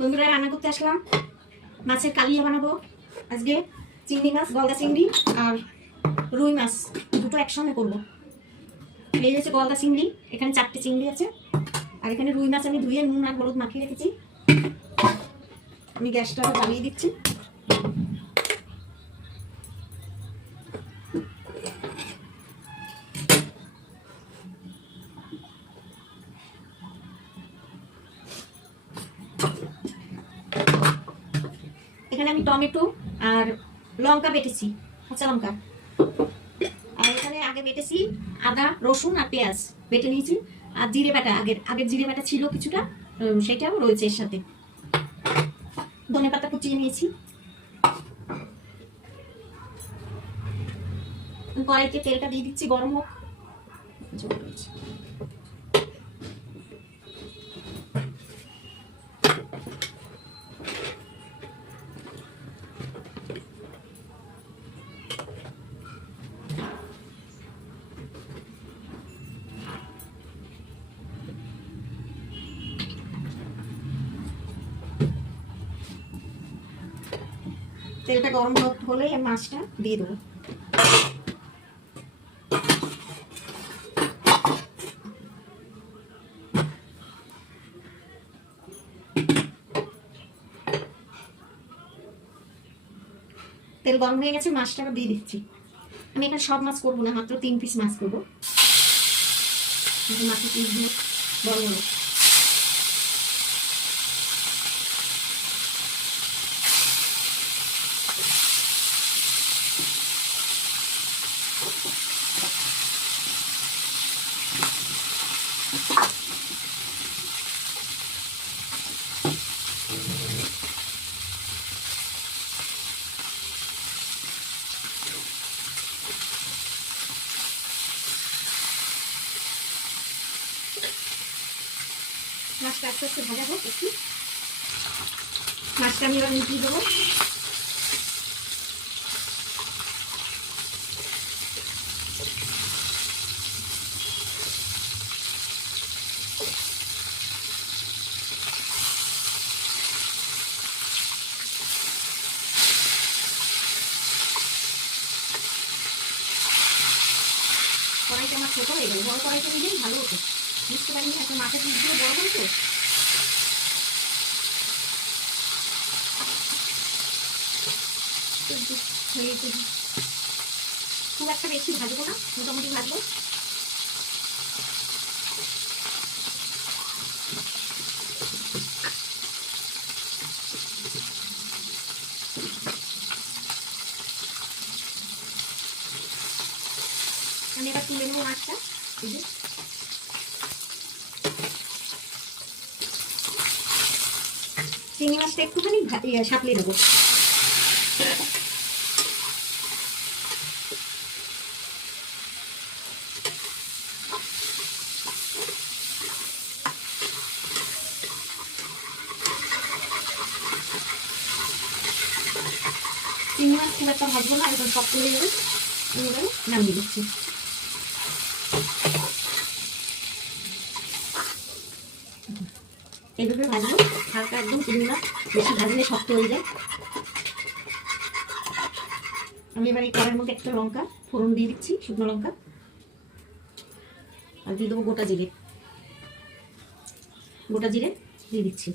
বন্ধুরা, রান্না করতে আসলাম। মাছের কালিয়া বানাবো আজকে। চিংড়ি মাছ, গলদা চিংড়ি আর রুই মাছ দুটো একসঙ্গে করবো। এই হচ্ছে গলদা চিংড়ি, এখানে 4টে চিংড়ি আছে। আর এখানে রুই মাছ আমি ধুয়ে নুন আর হলুদ মাখিয়ে রেখেছি। আমি গ্যাসটা জ্বালিয়ে দিচ্ছি। এখানে আমি টমেটো আর লঙ্কা বেটেছি, কাঁচা লঙ্কা। আর এখানে আগে বেটেছি আদা, রসুন আর পেঁয়াজ বেটে নিয়েছি। আর জিরে বাটা, আগের জিরে বাটা ছিল কিছুটা, সেটাও রয়েছে এর সাথে। ধনে পাতা কুচিয়ে নিয়েছি। কড়াইতে তেলটা দিয়ে দিচ্ছি, গরম হোক। তেলটা গরম হলেই মাছটা দিয়ে দেবো। তেল গরম হয়ে গেছে, মাছটা দিয়ে দিচ্ছি। আমি এখানে সব মাছ করবো না, মাত্র 3 পিস মাছ করবো। মাছের পিসগুলো বড় বড়। মাছটা আস্তে আস্তে ভাজা হোক একটু। মাছটা আমি এবার মিটিয়ে দেবো। কড়াইটা আমার ছোটো হয়ে গেল, বড় কড়াইটা দিলেই ভালো হতো। বুঝতে পারিনি একটা মাছের পিসগুলো বড় হয় তো। খুব একটা বেশি ভাজবো না, মোটামুটি ভাজবো। আমি এবার তুলে নেবো মাছটা। চিংড়ি মাছটা একটুখানি সাপলে দেবো। চিংড়ি মাছ খুব একটা ভাজবো না, একদম শক্ত হয়ে যাবে। এবারে নামিয়ে দিচ্ছি। এইভাবে ভাজবো হালকা, একদম চিংড়ি মাছ বেশি ভাজলে শক্ত হয়ে যায়। আমি এবার এই কড়াইয়ের মধ্যে একটা লঙ্কা ফোড়ন দিয়ে দিচ্ছি, শুকনো লঙ্কা। আর দিয়ে দেবো গোটা জিরে। গোটা জিরে দিয়ে দিচ্ছি।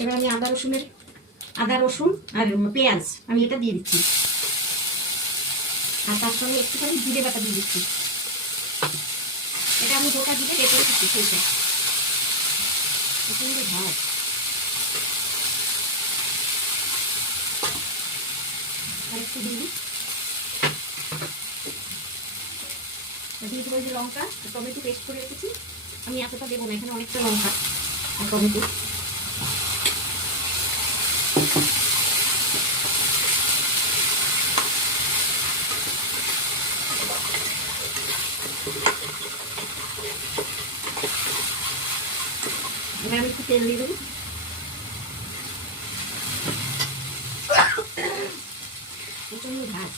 এবার আমি আদা রসুন আর পেঁয়াজ আমি এটা দিয়ে দিচ্ছি। আর তার সঙ্গে একটুখানি জিরে বাটা দিয়ে দিচ্ছি। এটা আমি গোটা জিরে বেটে রেখেছি সেইটা। ভাত আর একটু দিয়ে দেবো যে লঙ্কা, টমেটো পেস্ট করে রেখেছি। আমি এতটা দেবো না, এখানে অনেকটা লঙ্কা আর টমেটো। এবার আমি একটু তেল দিয়ে দেবো। প্রচন্ড ভাত।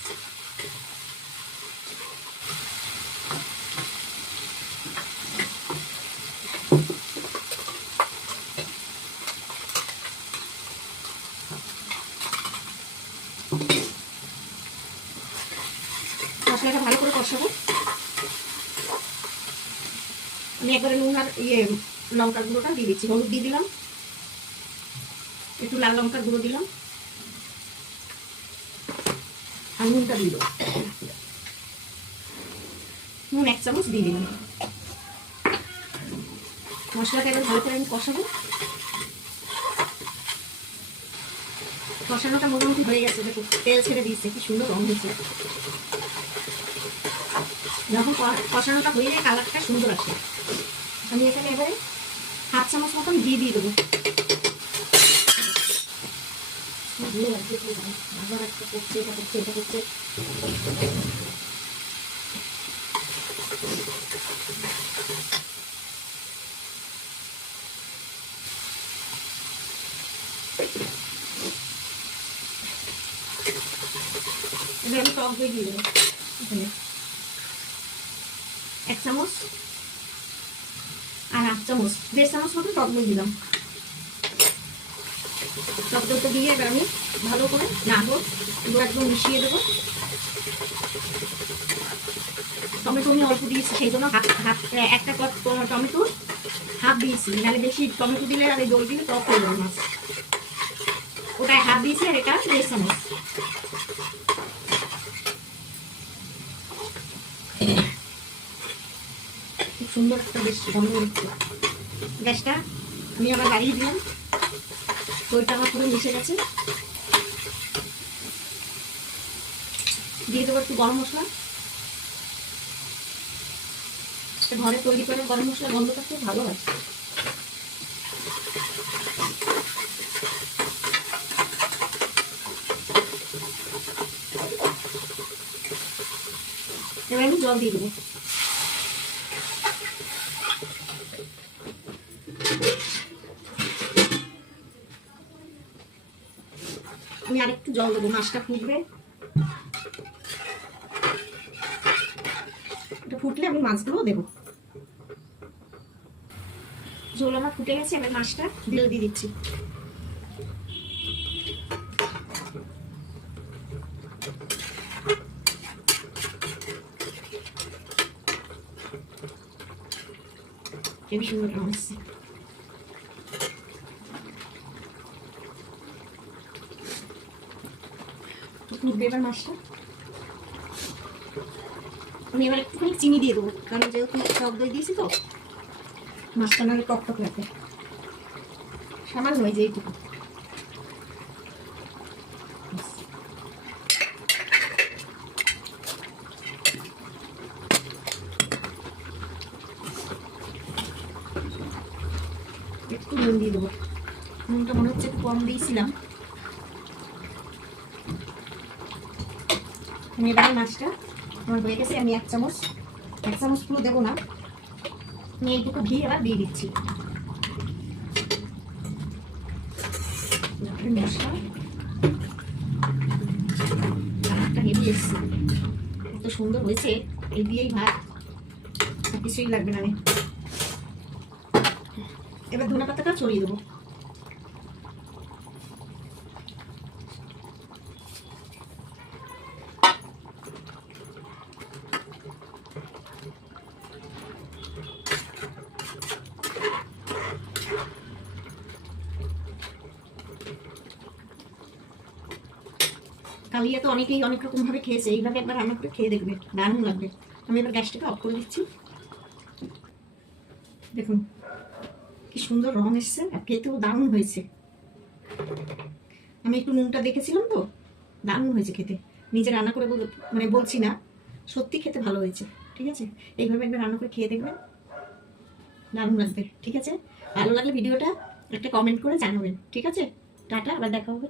কষাবো। আমি একবারে নুন আর লঙ্কার গুঁড়োটা দিয়ে দিচ্ছি। হলুদ দিয়ে দিলাম, একটু লাল লঙ্কার গুঁড়ো দিলাম, আর নুনটা দিয়ে দেবো। নুন 1 চামচ দিয়ে দিলাম। মশলাটা এবার ভালো করে আমি কষাবো। কষানোটা মোটামুটি হয়ে গেছে, দেখো তেল ছেড়ে দিয়েছে, কি সুন্দর রং হয়েছে। যখন কষানোটা হয়ে যায় কালারটা সুন্দর আসে। আমি এখানে এবারে 1/2 চামচ মতন ঘি দিয়ে দেবো। এবার আমি টক দই দিয়ে দেবো এখানে 1 চামচ, আর 1/2 চামচ 1.5 চামচ মতো টক দই দিলাম। টক দইটা দিয়ে এবার আমি ভালো করে নাড়বো, একদম মিশিয়ে দেবো। টমেটো আমি অল্প দিয়েছি, সেই জন্য একটা টমেটো হাফ দিয়েছি, নাহলে বেশি টমেটো দিলে আর এই দই দিলে টক হয়ে যাবে মাছ। ওটায় হাফ দিয়েছি, আর এটা 1.5 চামচ। খুব সুন্দর একটা বেশ গন্ধ হচ্ছে। গ্যাসটা আমি আবার বাড়িয়ে দিলাম। দইটা আমার পুরো মিশে গেছে। দিয়ে দেবো একটু গরম মশলা। ঘরে তৈরি করে গরম মশলা গন্ধটা খুব ভালো হয়। এবার আমি জল দিয়ে দেবো। আমি আরেকটু জল দেবো, মাছটা ফুটবে। এটা ফুটলে আমি মাছগুলো দেবো। ঝোল আমার ফুটে গেছে, এবার মাছটা ঢেলে দিয়ে দিচ্ছি। সুন্দর রং আসছে। ফুটবে এবার মাছটা। আমি এবার একটুখানি চিনি দিয়ে দেবো, কারণ যেহেতু টক দই দিয়েছি তো মাছটা নাহলে টক টক লাগবে। সামান্য হয়ে যায় এইটুকু। একটু নুন দিয়ে দেবো। নুনটা মনে হচ্ছে একটু কম দিয়েছিলাম। আমি এবার মাছটা আমার হয়ে গেছে। আমি 1 চামচ পুরো দেবো না, আমি এইটুকু ঘি এবার দিয়ে দিচ্ছি। মশলা কালারটা হেভি এসছে, কত সুন্দর হয়েছে। এই দিয়েই ভাত, কিছুই লাগবে না। আমি এবার ধনে পাতাটা ছড়িয়ে দেবো। কালিয়া তো অনেকেই অনেক রকম ভাবে খেয়েছে, এইভাবে একবার রান্না করে খেয়ে দেখবে, দারুণ লাগবে। আমি এবার গ্যাসটাকে অফ করে দিচ্ছি। দেখুন কি সুন্দর রং এসছে, আর খেতেও দারুণ হয়েছে। আমি একটু নুনটা দেখেছিলাম তো, দারুণ হয়েছে খেতে। নিজে রান্না করে মানে বলছি না, সত্যি খেতে ভালো হয়েছে। ঠিক আছে, এইভাবে একবার রান্না করে খেয়ে দেখবেন, দারুণ লাগবে। ঠিক আছে, ভালো লাগলে ভিডিওটা একটা কমেন্ট করে জানাবেন। ঠিক আছে, টাটা, আবার দেখা হবে।